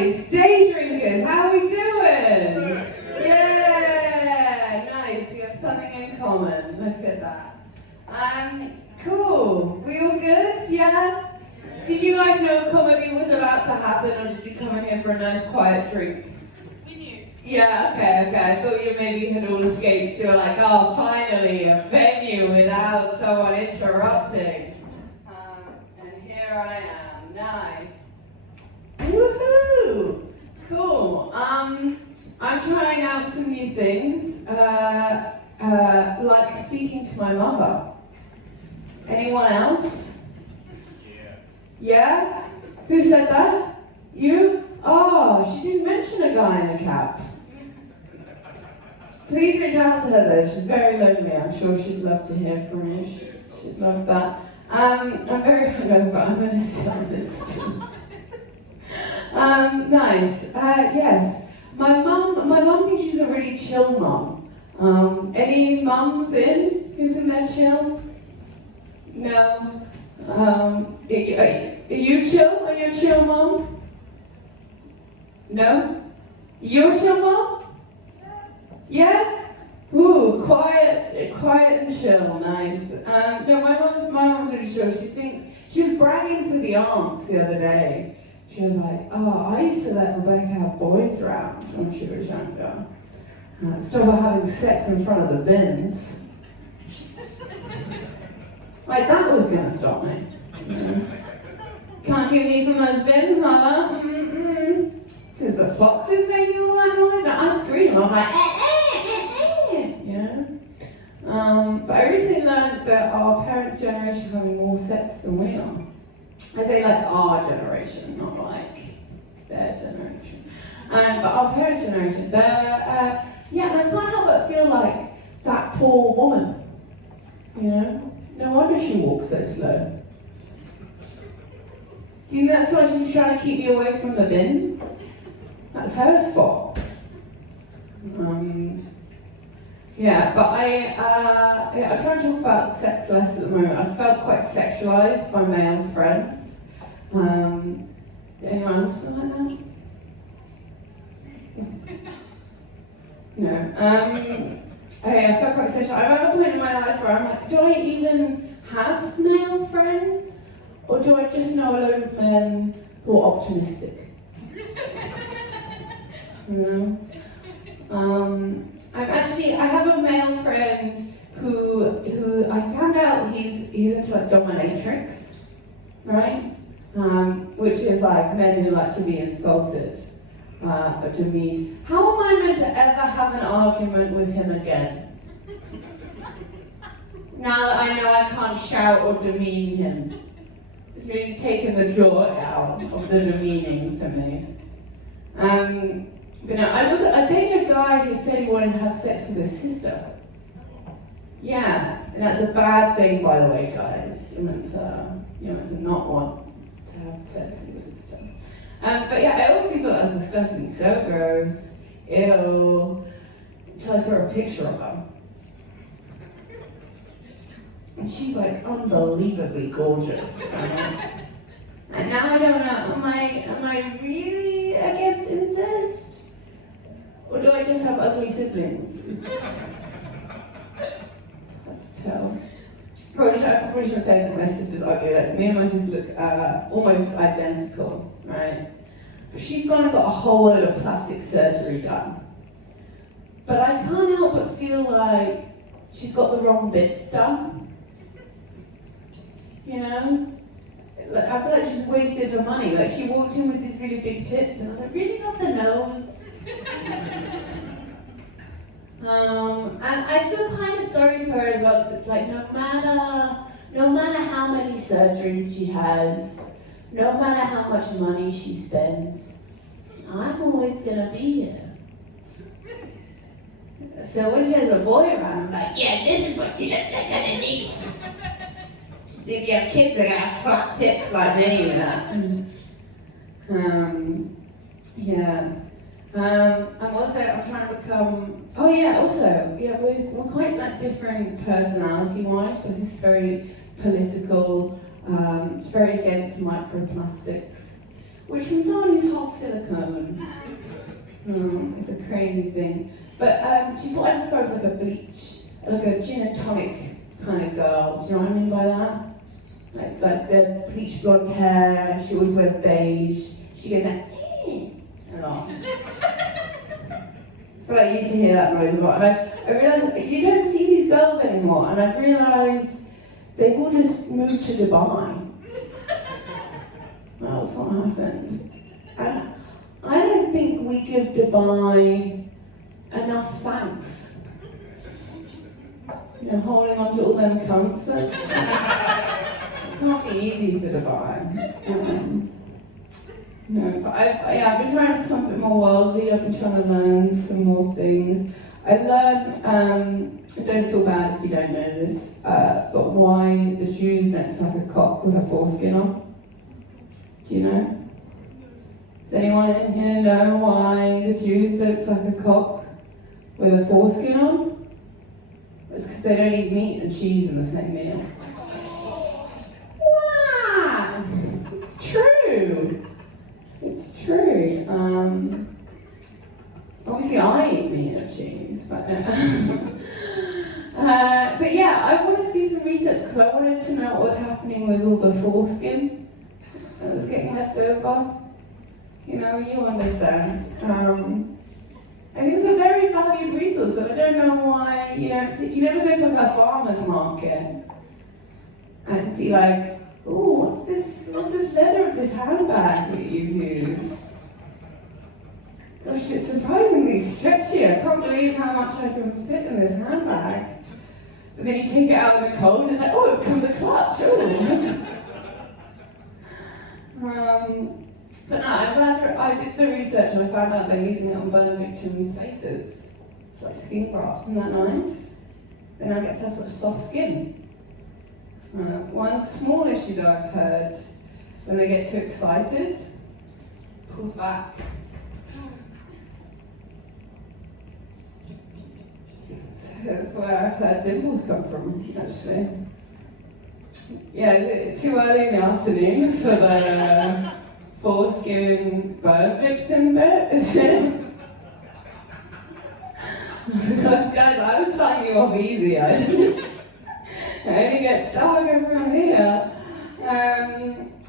Nice. Day drinkers, how are we doing? Yeah, nice. We have something in common. Look at that. Cool. We all good? Yeah? Did you guys know comedy was about to happen, or did you come in here for a nice quiet drink? We knew. Yeah, okay. I thought you maybe had all escaped, so you're like, oh, finally, a venue without someone interrupting. And here I am. Nice. Woohoo! Cool. I'm trying out some new things, like speaking to my mother. Anyone else? Yeah? Who said that? You? Oh, she didn't mention a guy in a cap. Please reach out to her though, she's very lonely. I'm sure she'd love to hear from you. She'd love that. I'm very hungover, I'm going to sit on this stool. Nice. Yes. My mum thinks she's a really chill mum. Any mums in? Who think they're chill? No. Are you chill? Are you a chill mum? No? You're a chill mum? Yeah? Ooh, quiet and chill, nice. No, my mum's really chill. She was bragging to the aunts the other day. She was like, oh, I used to let Rebecca have boys around when she was younger. Stop her having sex in front of the bins. Like, that was going to stop me. Can't get me from those bins, mother. Because the foxes make all that noise. And I scream. I'm like, you know? But I recently learned that our parents' generation are having more sex than we are. I say like our generation, not like their generation. But our parents' generation, they're, yeah, and I can't help but feel like that poor woman, you know? No wonder she walks so slow. Do you think that's why she's trying to keep you away from the bins? That's her spot. Yeah, but I try to talk about sex less at the moment. I felt quite sexualized by male friends. Anyone else feel like that? No. Okay, I felt quite sexualized. I'm at a point in my life where I'm like, do I even have male friends? Or do I just know a load of men who are optimistic? You know? I have a male friend who I found out he's into like dominatrix, right? Which is like men who like to be insulted, or demeaned. How am I meant to ever have an argument with him again? Now that I know I can't shout or demean him. It's really taken the joy out of the demeaning for me. But no, I dated a guy who said he wanted to have sex with his sister. Yeah, and that's a bad thing, by the way, guys. You're meant to not want to have sex with your sister. But yeah, I obviously thought that was disgusting, so gross, ew, until I saw a picture of her. And she's like unbelievably gorgeous. And now I don't know, am I really against incest? Or do I just have ugly siblings? It's hard to tell. I probably shouldn't say that my sister's ugly. Like, me and my sister look almost identical, right? But she's gone and got a whole load of plastic surgery done. But I can't help but feel like she's got the wrong bits done. You know? I feel like she's wasted her money. Like, she walked in with these really big tits, and I was like, really not the nose? And I feel kind of sorry for her as well, because it's like no matter how many surgeries she has, no matter how much money she spends, I'm always gonna be here. So when she has a boy around, I'm like, yeah, this is what she looks like underneath. If you have kids that have flat tits like me, you know. Yeah. I'm trying to become. Oh yeah. Also, yeah, we're quite like different personality-wise. So this is very political. It's very against microplastics, which from someone who's half silicone crazy thing. But she's what I describe as like a bleach, like a gin and tonic kind of girl. Do you know what I mean by that? Like the bleach blonde hair, she always wears beige. She goes like, a lot. I feel like I used to hear that noise a lot. And I realised you don't see these girls anymore, and I've realised they've all just moved to Dubai. That's what happened. And I don't think we give Dubai enough thanks. You know, holding on to all them cunts, it can't be easy for Dubai. No, but I've been trying to become a bit more worldly. I've been trying to learn some more things. I learned, don't feel bad if you don't know this, but why the Jews don't suck a cock with a foreskin on. Do you know? Does anyone in here know why the Jews don't suck a cock with a foreskin on? It's because they don't eat meat and cheese in the same meal. Wow! It's true! It's true. Obviously I eat meat and cheese, but no. But yeah, I wanted to do some research because I wanted to know what was happening with all the foreskin that was getting left over. You know, you understand. I think it's a very valued resource, and I don't know why, you know, you never go to like a farmer's market and see like, oh, what's this leather of this handbag that you use? Gosh, it's surprisingly stretchy. I can't believe how much I can fit in this handbag. But then you take it out in the cold and it's like, oh, it becomes a clutch. Oh. But no, I'm glad I did the research and I found out they're using it on burn victims' faces. It's like skin graft, isn't that nice? They now get to have such soft skin. One small issue that I've heard, when they get too excited, pulls back. So that's where I've heard dimples come from, actually. Yeah, is it too early in the afternoon for the foreskin burn victim bit, is it? Guys, I was signing you off easy. I only get started from here.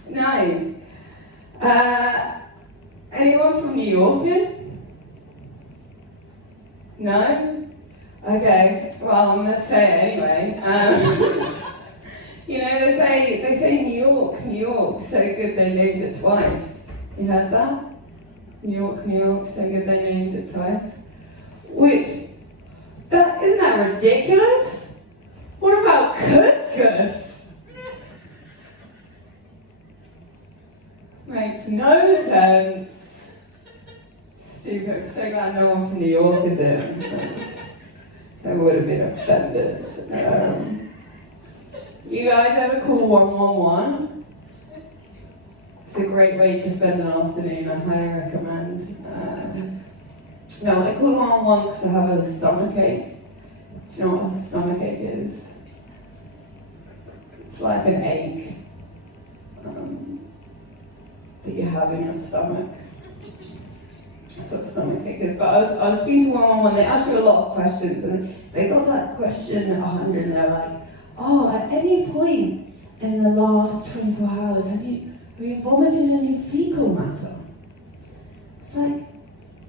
Nice. Anyone from New York here? No? Okay, well, I'm going to say it anyway. You know, they say New York, so good they named it twice. You heard that? New York, so good they named it twice. Isn't that ridiculous? What about couscous? Makes no sense. Stupid. I'm so glad no one from New York is in. I would have been offended. You guys ever call 111? It's a great way to spend an afternoon, I highly recommend. No, I call 111 because I have a stomachache. Do you know what a stomachache is? It's like an ache that you have in your stomach. That's what a stomachache is. But I was speaking to 111, they asked you a lot of questions, and they got to that question 100, and they're like, oh, at any point in the last 24 hours, have you vomited any fecal matter? It's like,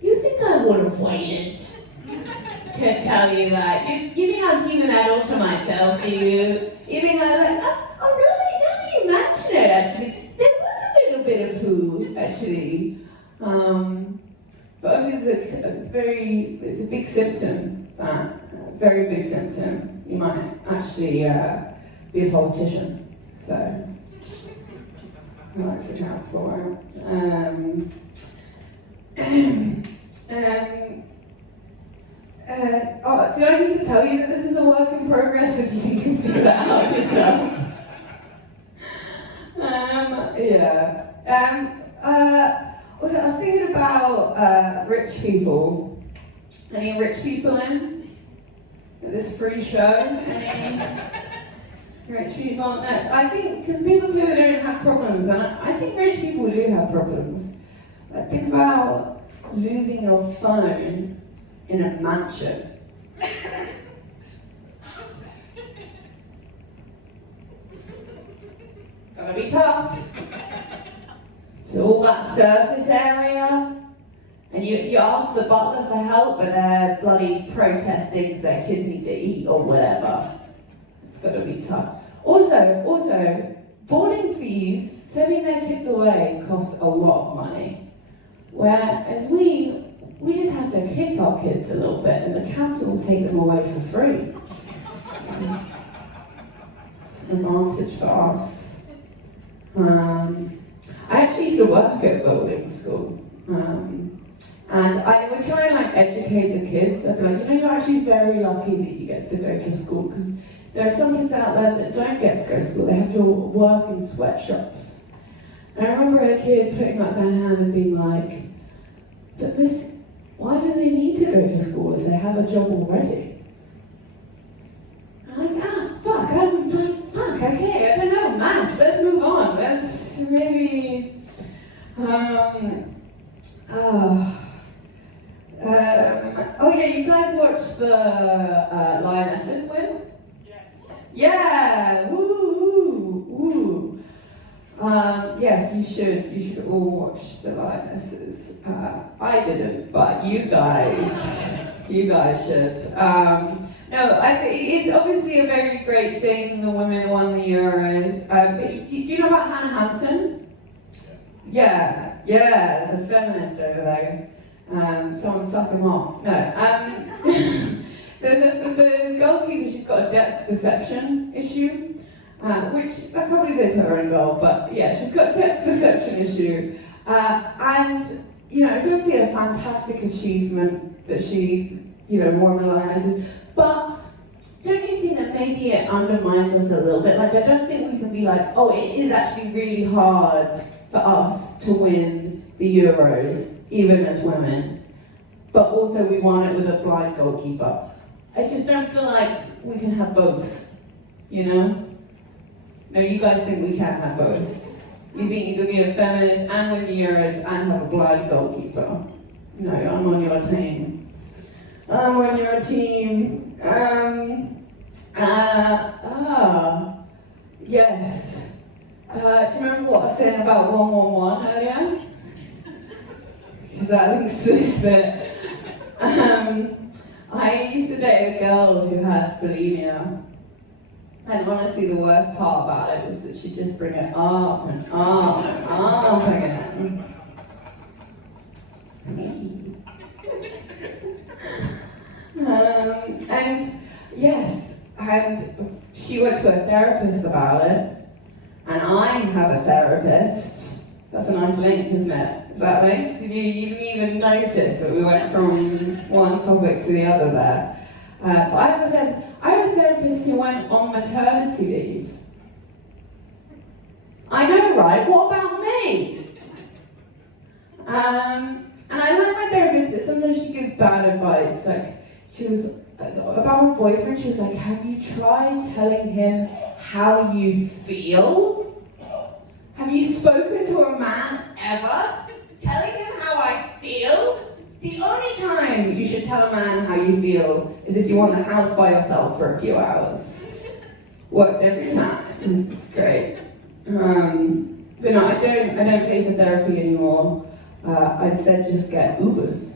you think I would have waited to tell you that? You think I was keeping that all to myself, do you? You think I was like, oh really? Now that you mention it, actually, there was a little bit of poo, actually. But obviously it's a big symptom, that, very big symptom. You might actually be a politician, so I like to account for it. Do I need to tell you that this is a work in progress, or do you think you can figure that out yourself? Also, I was thinking about rich people. Any rich people in this free show? Any rich people? I think, because people say they don't have problems, and I think rich people do have problems. Think about losing your phone in a mansion. It's gonna be tough. So all that surface area, and you ask the butler for help, but they're bloody protesting because their kids need to eat or whatever. It's gonna be tough. Also, boarding fees, sending their kids away costs a lot of money. Whereas we just have to kick our kids a little bit and the council will take them away for free. It's an advantage for us. I actually used to work at boarding school. And I would try and educate the kids. I'd be like, you're actually very lucky that you get to go to school, because there are some kids out there that don't get to go to school. They have to work in sweatshops. And I remember a kid putting up their hand and being like, but miss, why do they need to go to school if they have a job already? I'm like, fuck, okay, I don't know, maths, let's move on. Let's maybe, oh yeah, you guys watched the Lionesses win? Yes. Yeah, woo. Yes, you should all watch the Lionesses. I didn't, but you guys should. No, I think it's obviously a very great thing the women won the Euros. But do you know about Hannah Hampton? Yeah, there's a feminist over there. Someone suck him off. No, the goalkeeper, she's got a depth perception issue, which I can't believe they put her in goal, but yeah, she's got a depth perception issue. And, it's obviously a fantastic achievement that she, won the Lionesses, but don't you think that maybe it undermines us a little bit? I don't think we can be like, oh, it is actually really hard for us to win the Euros, even as women, but also we won it with a blind goalkeeper. I just don't feel like we can have both, No, you guys think we can't have both. You think you can be a feminist and win the Euros and have a blind goalkeeper. No, I'm on your team. Yes. Do you remember what I was saying about 111 earlier? Because that links to this bit. I used to date a girl who had bulimia. And honestly, the worst part about it was that she'd just bring it up and up and up again. And yes, and she went to a therapist about it, and I have a therapist. That's a nice link, isn't it? Is that linked? You didn't even notice that we went from one topic to the other there. But I have a therapist who went on maternity leave. I know, right? What about me? And I like my therapist, but sometimes she gives bad advice. She was about my boyfriend. She was like, "Have you tried telling him how you feel? Have you spoken to a man ever? Telling him how I feel? The only time you should tell a man how you feel is if you want the house by yourself for a few hours. Works every time. It's great. But no, I don't pay for therapy anymore. I instead just get Ubers.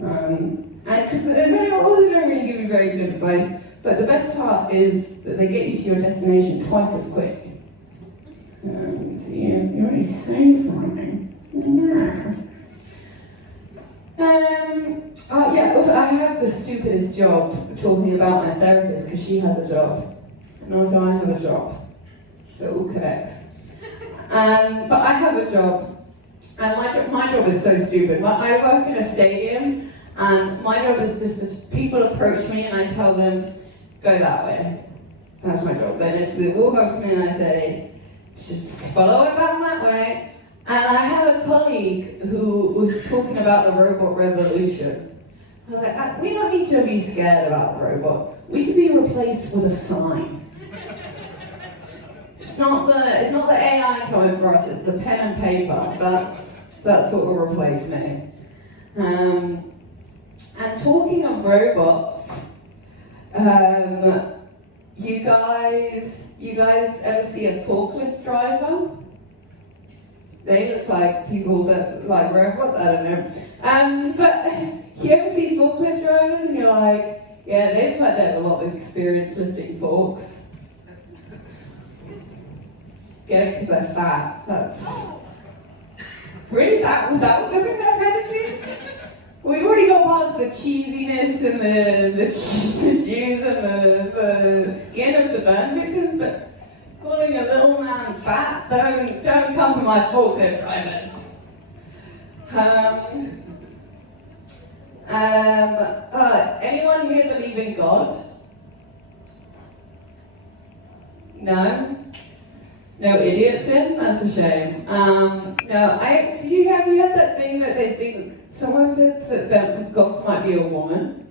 And because they also don't really give you very good advice, but the best part is that they get you to your destination twice as quick. So you're already saving something. Also I have the stupidest job talking about my therapist because she has a job. And also I have a job. So it all connects. But I have a job. And my job is so stupid. I work in a stadium, and my job is just that people approach me and I tell them, go that way. That's my job. They literally walk up to me and I say, just follow it down that way. And I have a colleague who was talking about the robot revolution. I was like, we don't need to be scared about robots. We could be replaced with a sign. It's not the AI coming for us, it's the pen and paper. That's what will replace me. And talking of robots, you guys ever see a forklift driver? They look like people that like robots, I don't know. But you ever see forklift drivers and you're like, yeah, they look like they have a lot of experience lifting forks. Get it? Because they're fat. That's really that was something that offended you? We already got past the cheesiness and the juice and the skin of the burn victims, but calling a little man fat, don't come from my forklift drivers. Anyone here believe in God? No? No idiots in? That's a shame. No, have you heard that thing that they think, someone said that God might be a woman?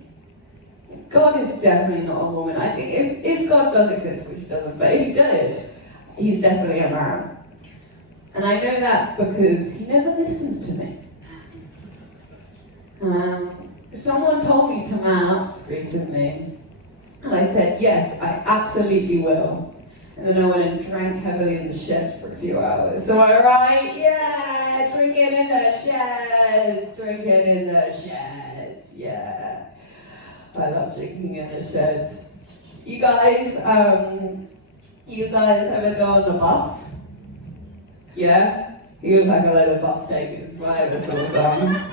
God is definitely not a woman. I think if God does exist, which he doesn't, but if he did, he's definitely a man. And I know that because he never listens to me. Someone told me to man up recently, and I said, yes, I absolutely will. And then I went and drank heavily in the shed for a few hours. So I right? Yeah, drinking in the shed, yeah. I love drinking in the shed. You guys ever go on the bus? Yeah? You look like a load of bus takers, if I ever saw some.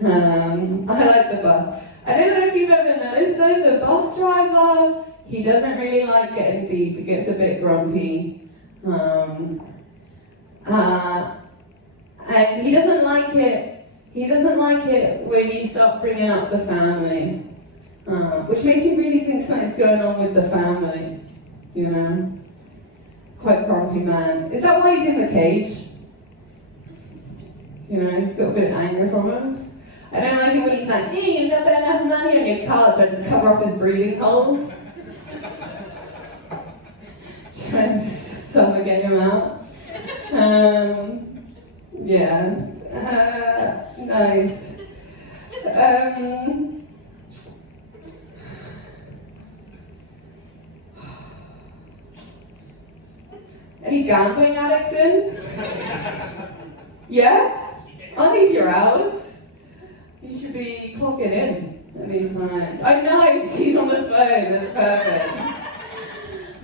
I like the bus. I don't know if you've ever noticed though, the bus driver, he doesn't really like getting deep, he gets a bit grumpy. And he doesn't like it when you start bringing up the family. Which makes me really think something's going on with the family, you know? Quite grumpy man. Is that why he's in the cage? You know, he's got a bit of anger problems. I don't like it when he's like, hey, you've not got enough money on your card, so I just cover up his breathing holes. Try and suffocate him out. Yeah. Nice. Any gambling addicts in? Yeah? Aren't these your hours? You should be clocking in at these times. Oh no, he's on the phone, that's perfect.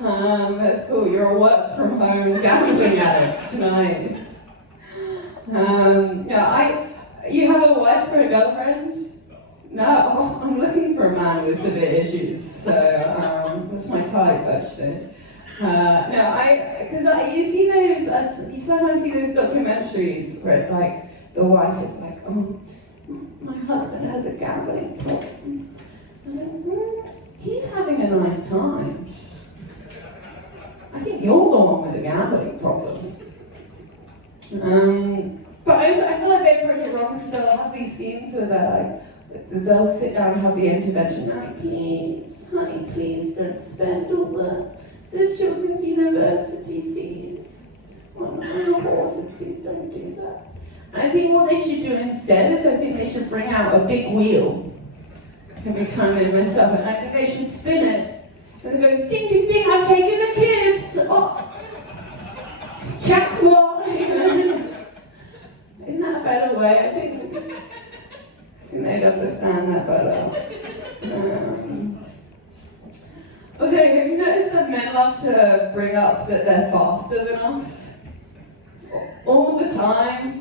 That's cool, you're a work from home gambling addict, nice. You have a wife or a girlfriend? No, I'm looking for a man with severe issues, so that's my type actually. You sometimes see those documentaries where it's like, the wife is like, oh, my husband has a gambling problem. I was like, he's having a nice time. I think you're the one with a gambling problem. But I feel like they approach it wrong because they'll have these scenes where they'll sit down and have the intervention, honey, please don't spend all the children's university fees on horses, please don't do that. And I think what they should do instead is I think they should bring out a big wheel every time they mess up, and I think they should spin it. And it goes, ding, ding, ding, I'm taking the kids. Oh. Check what? Isn't that a better way? I think they'd understand that better. Also, have you noticed that men love to bring up that they're faster than us? All the time.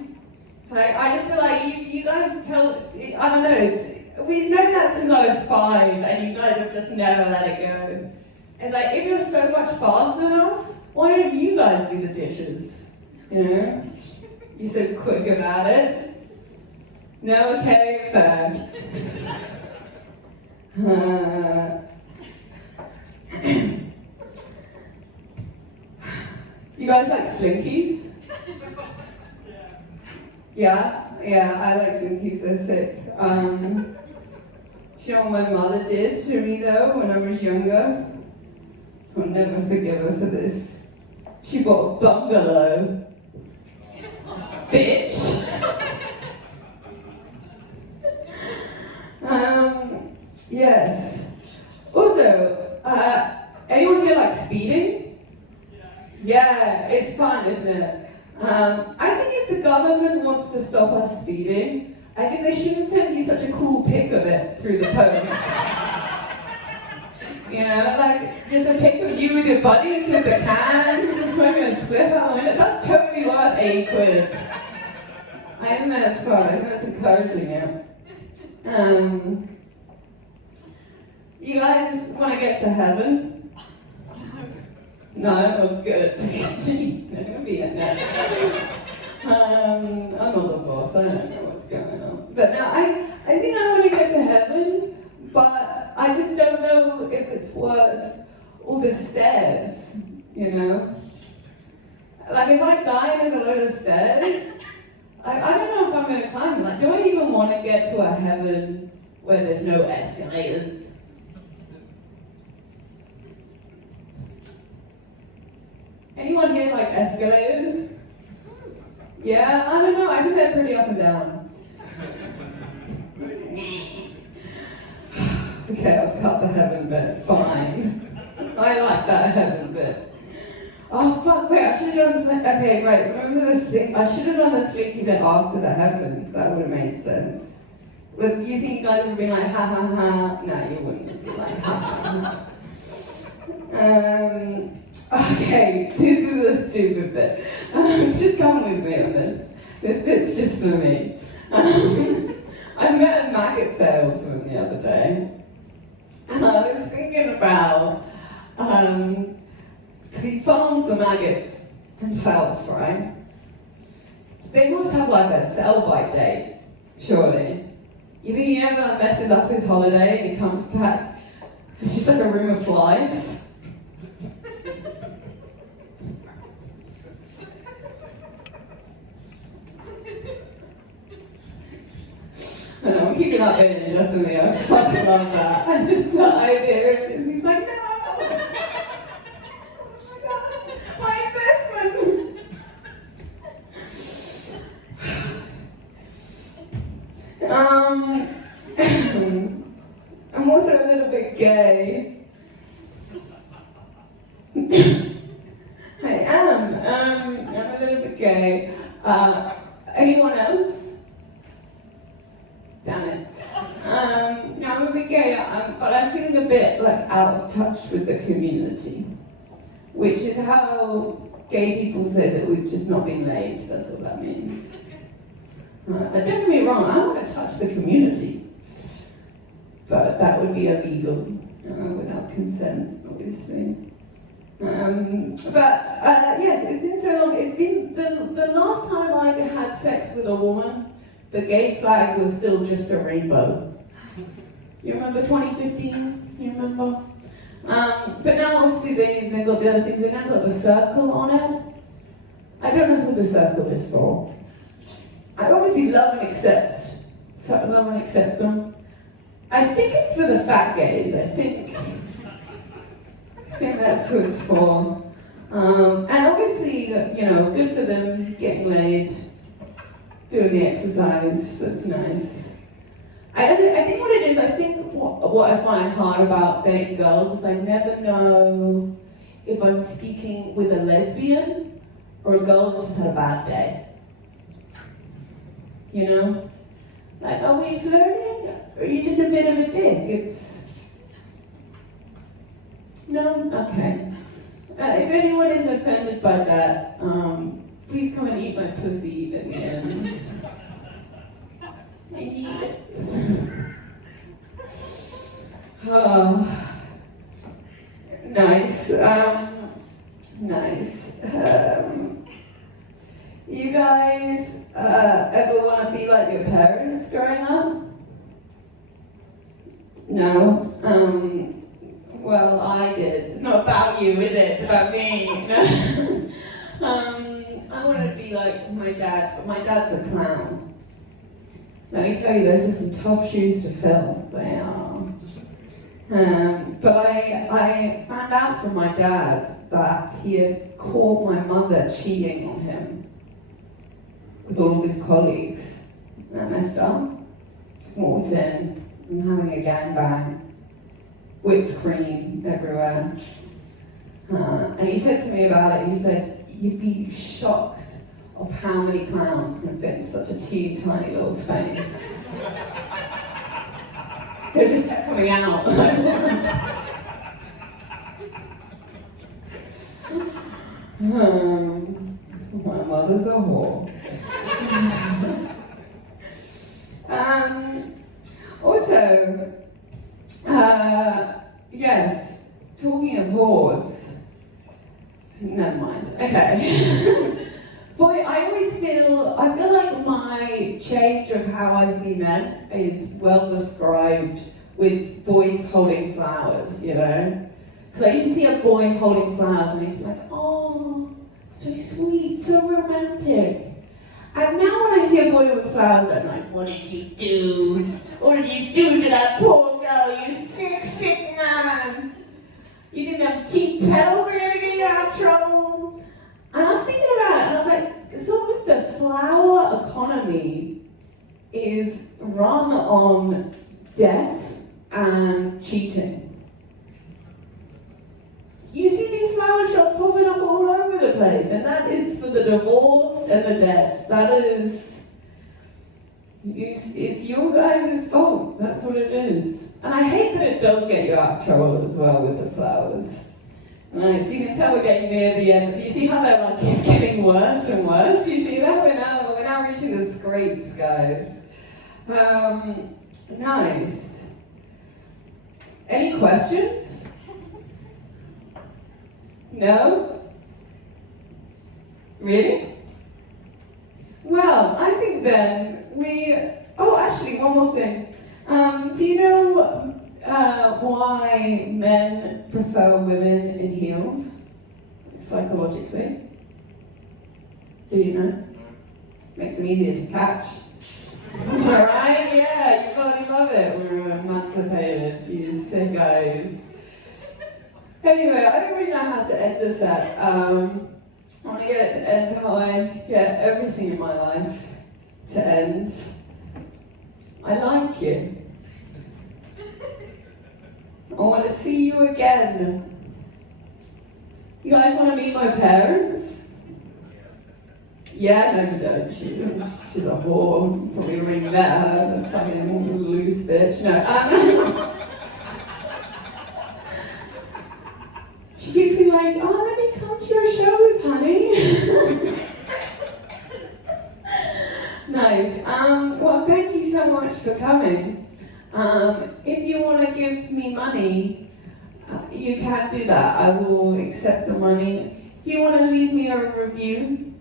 Like, I just feel like you guys I don't know, we know that since I was 5 and you guys have just never let it go. It's like, if you're so much faster than us, why don't you guys do the dishes? You know? You're so quick about it. No, okay, fair. You guys like Slinkies? Yeah, I like Slinkies, they're sick. Do you know what my mother did to me though when I was younger? I'll never forgive her for this. She bought a bungalow. Bitch! like speeding? Yeah, it's fun, isn't it? I think if the government wants to stop us speeding, I think they shouldn't send you such a cool pic of it through the post. You know, like just a pic of you with your buddies with the cans, just smoking a spliff out the window. That's totally worth £80. I am that far. I think that's encouraging it. You guys want to get to heaven? No? Oh, good. They're going to be in there. I'm not the boss. I don't know what's going on. But no, I think I want to get to heaven, but I just don't know if it's worth all the stairs, you know? Like, if I die and there's a load of stairs, I don't know if I'm going to climb them. Like, do I even want to get to a heaven where there's no escalators? Anyone here like escalators? Yeah, I don't know. I think they're pretty up and down. Okay, I'll cut the heaven bit. Fine. I like that heaven bit. Oh fuck, wait, I should have done this. Okay, right, remember this thing? I should have done the slinky bit after the heaven. That would have made sense. But do you think you guys would have been like, ha ha ha? No, you wouldn't be like, ha ha ha. Okay, this is a stupid bit. Just come with me on this. This bit's just for me. I met a maggot salesman the other day, and I was thinking about, because he farms the maggots himself, right? They must have like a sell-by date, surely. You think he ever messes up his holiday and he comes back, it's just like a room of flies? I know, I'm keeping that in just for me. I fucking love that. I just the idea is he's like, no! Oh my god, my investment! I'm also a little bit gay. I am. I'm a little bit gay. Anyone else? Damn it. No, I'm a bit gay, but I'm feeling a bit like out of touch with the community, which is how gay people say that we've just not been laid. That's what that means. But don't get me wrong, I want to touch the community, but that would be illegal without consent, obviously. Yes, it's been so long. It's been the last time I had sex with a woman. The gay flag was still just a rainbow. You remember 2015? You remember? But now obviously they got the other things. They now got the circle on it. I don't know who the circle is for. I obviously love and accept them. I think it's for the fat gays. I think that's who it's for. And obviously, you know, good for them getting laid. Doing the exercise, that's nice. I think what it is, I think what I find hard about dating girls is I never know if I'm speaking with a lesbian or a girl that's just had a bad day. You know? Like, are we flirting? Or are you just a bit of a dick? No? Okay. If anyone is offended by that, please come and eat my pussy at the end. I need it. Oh, nice. Nice. You guys ever want to be like your parents growing up? No. Well, I did. It's not about you, is it? It's about me. I want to be like my dad, but my dad's a clown. Let me tell you, those are some tough shoes to fill. They are. But I found out from my dad that he had caught my mother cheating on him with all of his colleagues. That messed up. Walked in, I'm having a gangbang. Whipped cream everywhere. And he said to me about it, he said, you'd be shocked of how many clowns can fit in such a teeny tiny little space. They just kept coming out. My mother's a whore. Also, yes, talking of whores, never mind, okay. Boy, I feel like my change of how I see men is well described with boys holding flowers, you know? So I used to see a boy holding flowers and I used to be like, oh, so sweet, so romantic. And now when I see a boy with flowers, I'm like, what did you do? What did you do to that poor girl, you sick, sick man? You think them cheap petals are gonna get you out of trouble? And I was thinking about it, and I was like, sort of the flower economy is run on debt and cheating. You see these flower shops popping up all over the place, and that is for the divorce and the debt. That is, it's your guys' fault. That's what it is. And I hate that it does get you out of trouble as well with the flowers. Right, so you can tell we're getting near the end. You see how they're like, it's getting worse and worse? You see that? We're now reaching the scrapes, guys. Nice. Any questions? No? Really? Well, I think then oh, actually, one more thing. Do you know why men prefer women in heels, psychologically? Do you know? Makes them easier to catch. Alright, yeah, you bloody love it. We're emancipated, you sickos. Anyway, I don't really know how to end this set. I want to get it to end how I get everything in my life to end. I like you. I want to see you again. You guys want to meet my parents? Yeah, no you don't. She's a whore. Probably already met her. Fucking loose bitch. No. She keeps being like, oh, let me come to your shows, honey. Nice. Well, thank you so much for coming. If you want to give me money, you can do that. I will accept the money. If you want to leave me a review,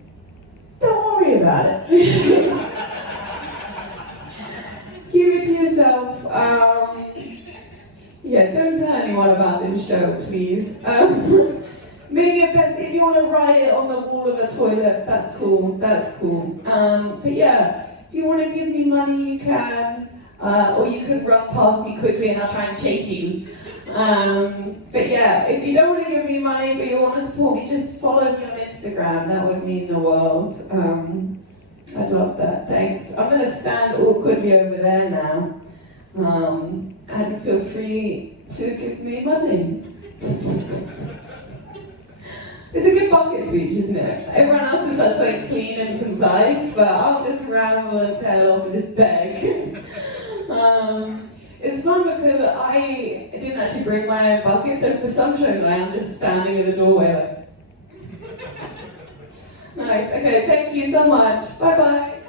don't worry about it. Give it to yourself. Yeah, don't tell anyone about this show, please. Maybe if you want to write it on the wall of a toilet, that's cool, but yeah, if you want to give me money, you can. Or you could run past me quickly and I'll try and chase you. But yeah, if you don't want to give me money but you want to support me, just follow me on Instagram. That would mean the world. I'd love that, thanks. I'm going to stand awkwardly over there now. And feel free to give me money. It's a good bucket speech, isn't it? Everyone else is such like clean and concise, but I'll just ramble and tail off and just beg. It's fun because I didn't actually bring my own bucket, so for some shows I am just standing in the doorway like... Nice, okay, thank you so much. Bye bye.